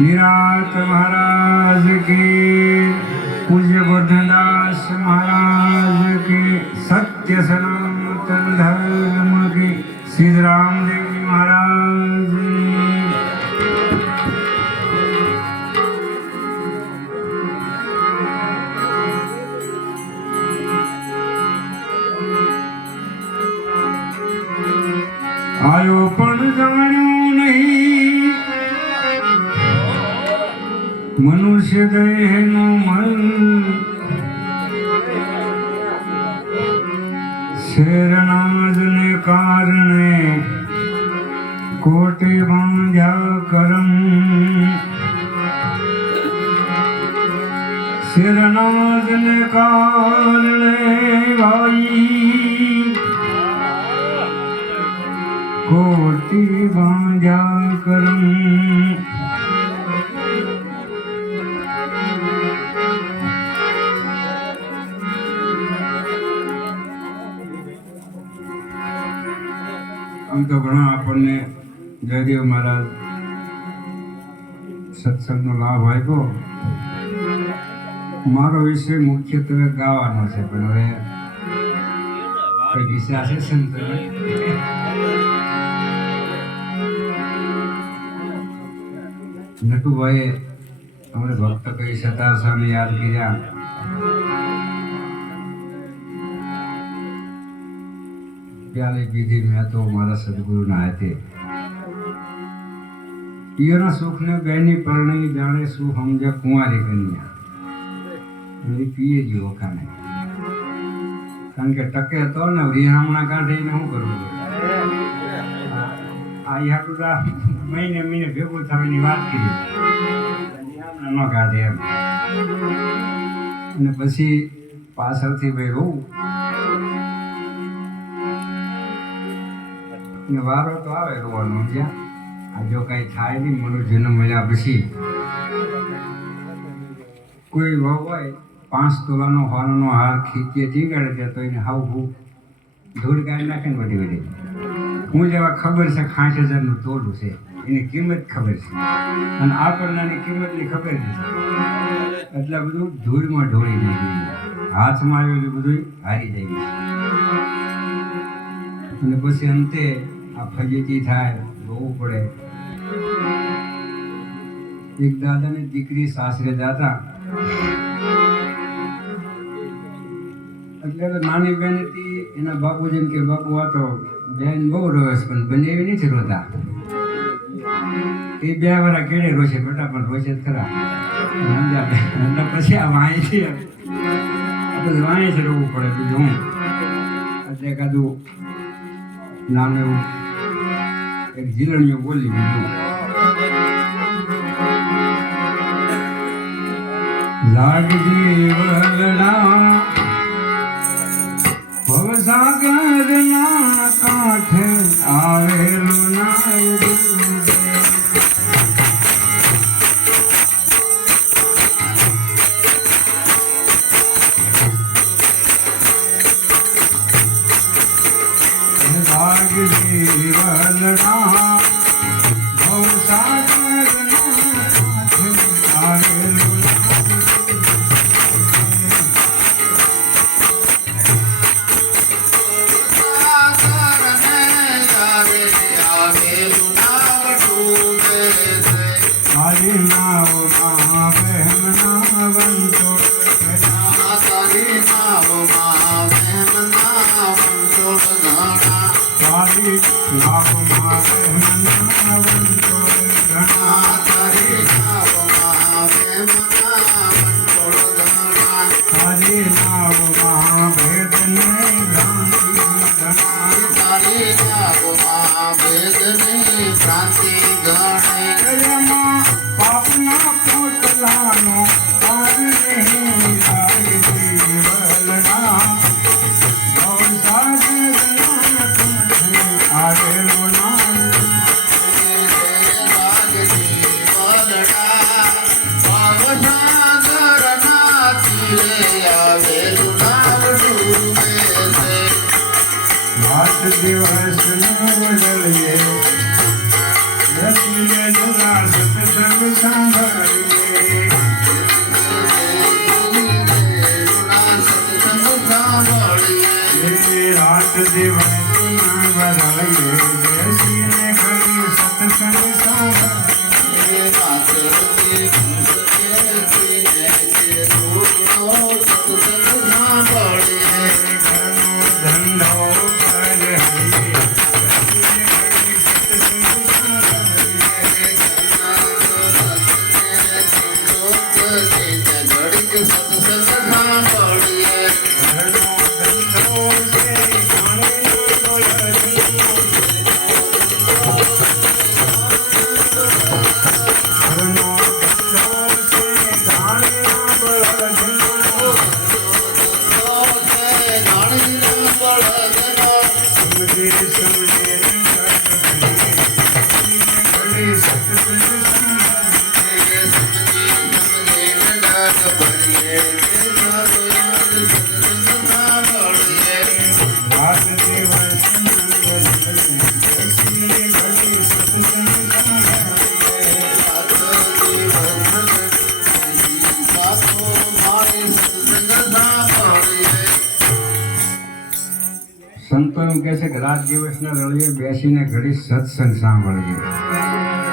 निरात महाराज के, पूज्य बुद्धदास महाराज के, सत्य सनातन धर्म के, श्री रामदेव जी महाराज आयो पण जाण्યું નહીં મનુષ્ય દેહનું મન શેરનાજને કારણે કોટે બાંધ્યા કરમ શેરનાજને કારણે ભાઈ કોટી બાંધ્યા કરમ આમ તો ઘણા આપણને જયદેવ મહારાજ સત્સંગનો લાભ આપ્યો. મારો વિષય મુખ્યત્વે ગાવાનો છે, પણ હવે કઈ વિષય છે સંત નટુભાઈએ અમને ભક્ત કઈ સતાર સામે યાદ કર્યા. પ્યાલી પીધી મેં તો મારા સદગુરુના હાથે. ઈયોના સુખને બેની પરણી જાણે શું સમજે કુંવારી કન્યા. એ પીએ જ ઓખાને, કારણ કે ટકે તો ને રિહામણા કાઢીને શું કરવું. આ યાકુડા મહિને મહિને ભેગું થવાની વાત કરી, રિહામણા ન કાઢે એમ. અને પછી પાછળથી ભાઈ રોવું ને વારો તો આવે રોવાનો. જ્યાં આ જો કઈ થાય નહીં, મનુષ્યને મળ્યા પછી કોઈ વહુ હોય 5 તોલાનો હોરનો હાર ખીચે ટીગાડે છે તો એને હાવ હું ધૂળ કાઢી નાખે ને બધી બધી. હું જેવા ખબર છે 60,000નું તોલું છે, એની કિંમત ખબર છે, અને આપણને કિંમતની ખબર નથી. એટલે બધું ધૂળમાં ઢોળી નાખ્યું, હાથમાં આવેલું બધું હારી જાય છે. અને પછી અંતે આ ફજેતી થાય, રોવું પડે. એક દાદાની દીકરી સાસરે જાતા, એટલે નાની બેન હતી. એના બાપુજીને કે બાપુ આ તો બેન બહુ રોશે, પણ બનેવી નથી રોતા. એ 2 વાર કેળે રોશે બેટા, પણ રોશે જ ખરા. એટલે પછી આ વાંય છે, બધું વાંય છે, રોવું પડે બીજું હું. એટલે એકાદું નાનું એવું એક જીલણીઓ બોલી દીધું. લાગજી વલડા ભવસાગરના કાંઠે આવેલું નાયરું. લાગજી વલડા ભવસાગરના કાંઠે આવેલું દિવસ નો બદલીએ સત્સંગ સાંભળીએ રાત દિવસ ના વરાઈએ બેસીને ઘડી સત્સંગ સાંભળીએ ધંધો કરે સંતો એમ કહે છે કે રાત દિવસના રળીએ બેસીને ઘડી સત્સંગ સાંભળીએ